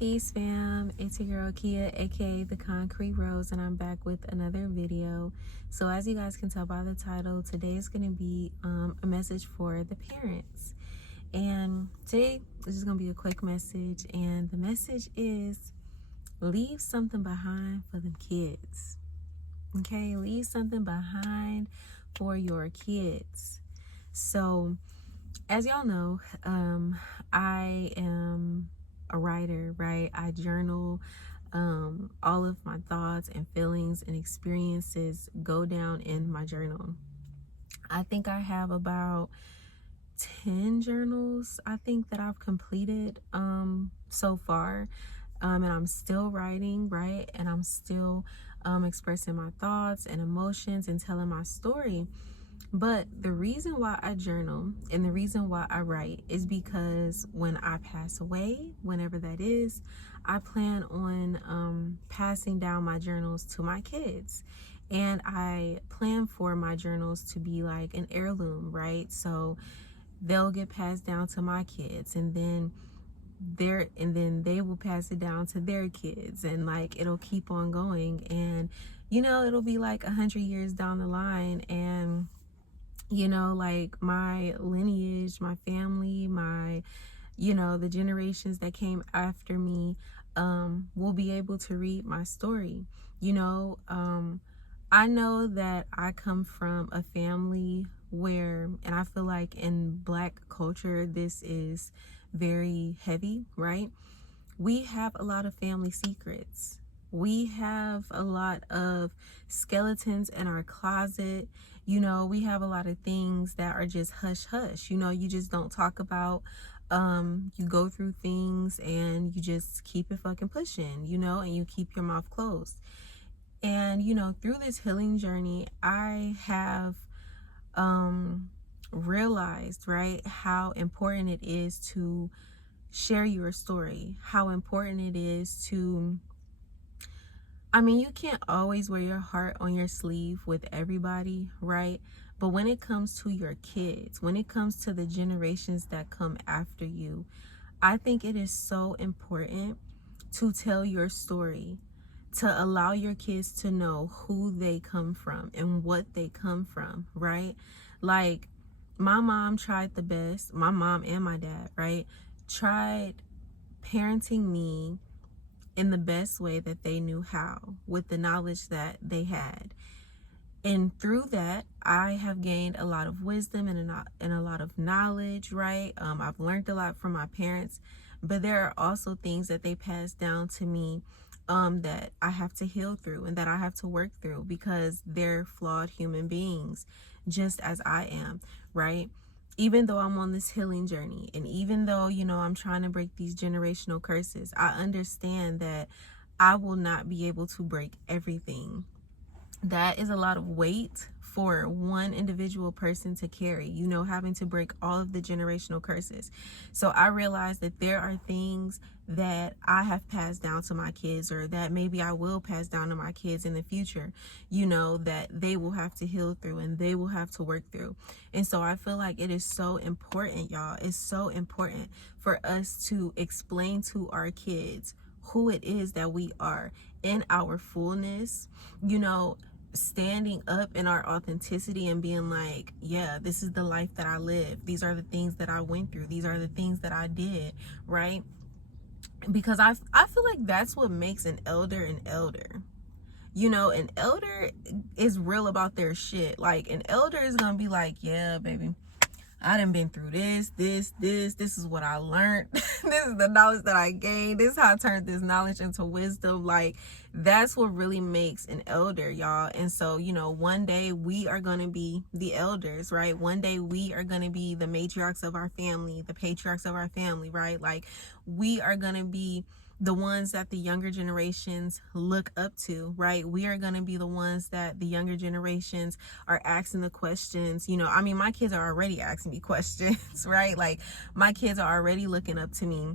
Peace fam, it's your girl Kia, aka The Concrete Rose, and I'm back with another video. So as you guys can tell by the title, today is going to be a message for the parents. And today is just going to be a quick message, and the message is leave something behind for them kids. Okay, leave something behind for your kids. So as y'all know, I am a writer, right? I journal. All of my thoughts and feelings and experiences go down in my journal. I think I have about 10 journals I think that I've completed so far, and I'm still writing, right? And I'm still expressing my thoughts and emotions and telling my story. But the reason why I journal and the reason why I write is because when I pass away, whenever that is, I plan on passing down my journals to my kids. And I plan for my journals to be like an heirloom, right? So they'll get passed down to my kids, and then they will pass it down to their kids, and like it'll keep on going. And it'll be like 100 years down the line, and like my lineage, my family, my, the generations that came after me, will be able to read my story. I know that I come from a family where, and I feel like in Black culture, this is very heavy, right? We have a lot of family secrets. We have a lot of skeletons in our closet. We have a lot of things that are just hush hush. You just don't talk about. You go through things and you just keep it fucking pushing, and you keep your mouth closed. And, through this healing journey, I have realized, right, how important it is to share your story, how important it is to, you can't always wear your heart on your sleeve with everybody, right? But when it comes to your kids, when it comes to the generations that come after you, I think it is so important to tell your story, to allow your kids to know who they come from and what they come from, right? Like, my mom tried the best, my mom and my dad, right? Tried parenting me in the best way that they knew how, with the knowledge that they had. And through that, I have gained a lot of wisdom and a lot of knowledge, right? I've learned a lot from my parents, but there are also things that they passed down to me that I have to heal through and that I have to work through, because they're flawed human beings, just as I am, right? Even though I'm on this healing journey, and even though, I'm trying to break these generational curses, I understand that I will not be able to break everything. That is a lot of weight for one individual person to carry, having to break all of the generational curses. So I realized that there are things that I have passed down to my kids, or that maybe I will pass down to my kids in the future, that they will have to heal through and they will have to work through. And so I feel like it is so important, y'all. It's so important for us to explain to our kids who it is that we are in our fullness, standing up in our authenticity and being like, yeah, this is the life that I live. These are the things that I went through. These are the things that I did, right? Because I feel like that's what makes an elder an elder. An elder is real about their shit. Like, an elder is gonna be like, yeah, baby, I done been through this is what I learned. This is the knowledge that I gained. This is how I turned this knowledge into wisdom. Like, that's what really makes an elder, y'all. And so, one day we are going to be the elders, right? One day we are going to be the matriarchs of our family, the patriarchs of our family, right? Like, we are going to be the ones that the younger generations look up to, right? We are going to be the ones that the younger generations are asking the questions. My kids are already asking me questions, right? Like, my kids are already looking up to me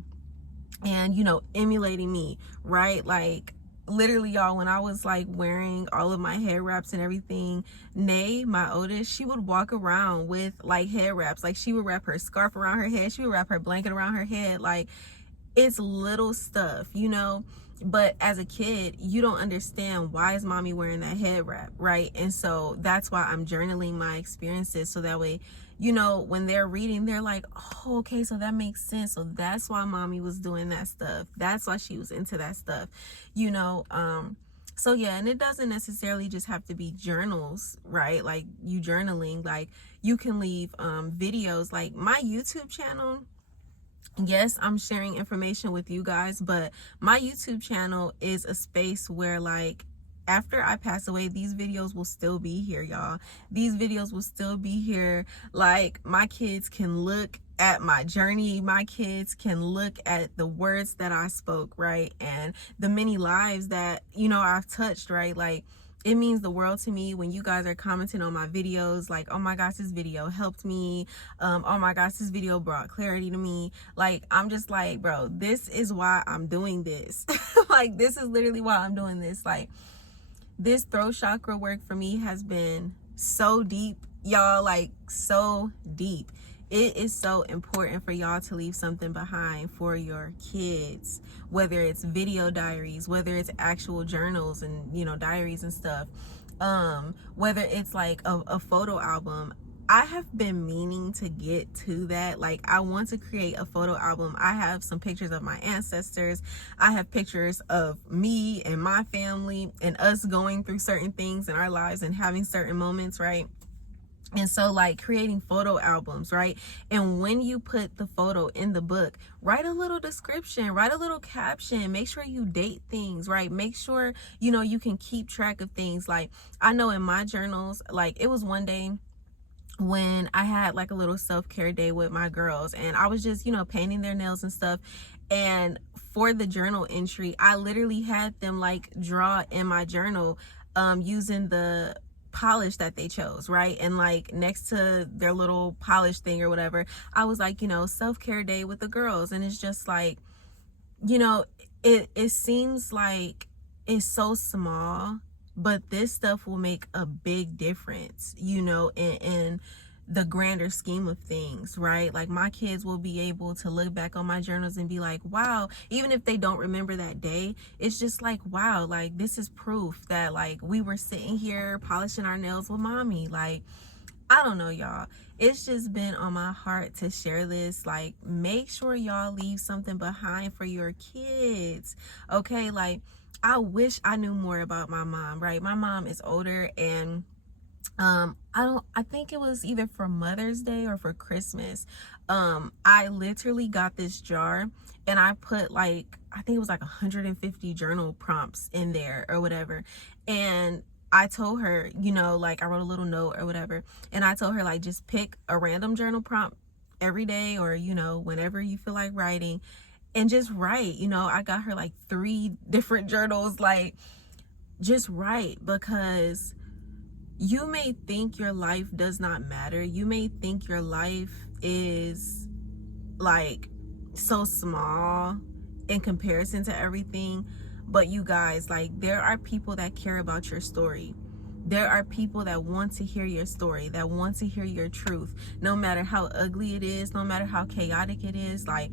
and, emulating me, right? Like, literally, y'all, when I was like wearing all of my head wraps and everything, Nay, my oldest, she would walk around with like head wraps. Like, she would wrap her scarf around her head. She would wrap her blanket around her head. Like, It's little stuff, you know. But as a kid, you don't understand, why is mommy wearing that head wrap, right? And so that's why I'm journaling my experiences, so that way, you know, when they're reading, they're like, oh, okay, so that makes sense. So that's why mommy was doing that stuff. That's why she was into that stuff, you know. So yeah, and it doesn't necessarily just have to be journals, right? Like you journaling, like you can leave videos. Like my YouTube channel, yes, I'm sharing information with you guys, but my YouTube channel is a space where, like, after I pass away, these videos will still be here, y'all. These videos will still be here. Like, my kids can look at my journey. My kids can look at the words that I spoke, right? And the many lives that, you know, I've touched, right? Like, it means the world to me when you guys are commenting on my videos, like, oh my gosh, this video helped me. Oh my gosh, this video brought clarity to me. Like, I'm just like, bro, this is why I'm doing this. Like, this is literally why I'm doing this. Like, this throat chakra work for me has been so deep, y'all, like so deep. It is so important for y'all to leave something behind for your kids, whether it's video diaries, whether it's actual journals and, you know, diaries and stuff, whether it's like a photo album. I have been meaning to get to that. Like, I want to create a photo album. I have some pictures of my ancestors. I have pictures of me and my family and us going through certain things in our lives and having certain moments, right? And so, like, creating photo albums, right? And when you put the photo in the book, write a little description, write a little caption, make sure you date things, right? Make sure, you know, you can keep track of things. Like, I know in my journals, like, it was one day when I had like a little self-care day with my girls, and I was just, you know, painting their nails and stuff. And for the journal entry, I literally had them like draw in my journal using the polish that they chose, right? And like next to their little polish thing or whatever, I was like, you know, self-care day with the girls. And it's just like, you know, it seems like it's so small, but this stuff will make a big difference, you know, in the grander scheme of things, right? Like, my kids will be able to look back on my journals and be like, wow, even if they don't remember that day, it's just like, wow, like, this is proof that, like, we were sitting here polishing our nails with mommy. Like, I don't know, y'all. It's just been on my heart to share this. Like, make sure y'all leave something behind for your kids, okay? Like, I wish I knew more about my mom, right? My mom is older, and I think it was either for Mother's Day or for Christmas. I literally got this jar, and I put like, I think it was like 150 journal prompts in there or whatever. And I told her, you know, like, I wrote a little note or whatever, and I told her, like, just pick a random journal prompt every day, or, you know, whenever you feel like writing, and just write. You know, I got her like 3 different journals, like, just write. Because you may think your life does not matter. You may think your life is like so small in comparison to everything, but you guys, like, there are people that care about your story. There are people that want to hear your story, that want to hear your truth, no matter how ugly it is, no matter how chaotic it is. Like,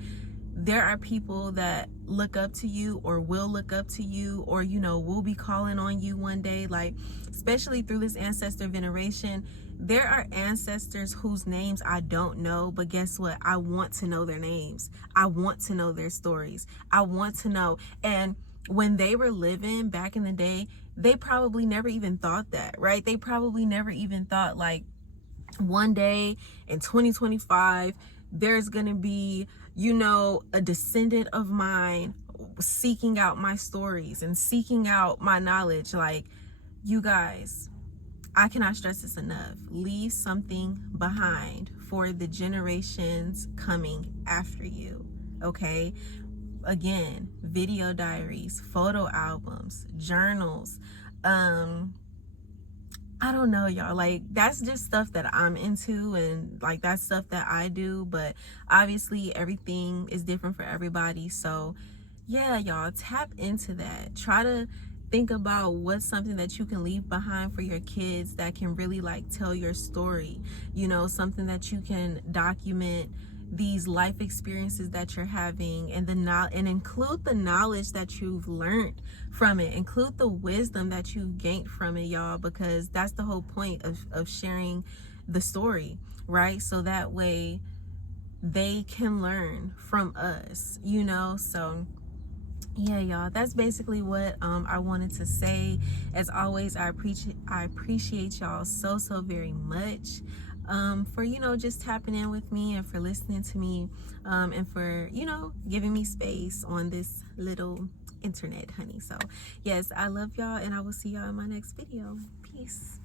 there are people that look up to you, or will look up to you, or, you know, will be calling on you one day. Like, especially through this ancestor veneration, there are ancestors whose names I don't know, but guess what? I want to know their names. I want to know their stories. I want to know. And when they were living back in the day, they probably never even thought that, right? They probably never even thought, like, one day in 2025, there's gonna be, you know, a descendant of mine seeking out my stories and seeking out my knowledge. Like, you guys, I cannot stress this enough. Leave something behind for the generations coming after you, okay? Again, video diaries, photo albums, journals. I don't know, y'all. Like, that's just stuff that I'm into, and like, that's stuff that I do. But obviously everything is different for everybody. So yeah, y'all, tap into that. Try to think about what's something that you can leave behind for your kids that can really, like, tell your story, you know, something that you can document, these life experiences that you're having, and and include the knowledge that you've learned from it, include the wisdom that you've gained from it, y'all, because that's the whole point of sharing the story, right? So that way they can learn from us, you know. So yeah, y'all, that's basically what I wanted to say. As always, I appreciate y'all so very much for, you know, just tapping in with me, and for listening to me, and for, you know, giving me space on this little internet, honey. So yes, I love y'all, and I will see y'all in my next video. Peace.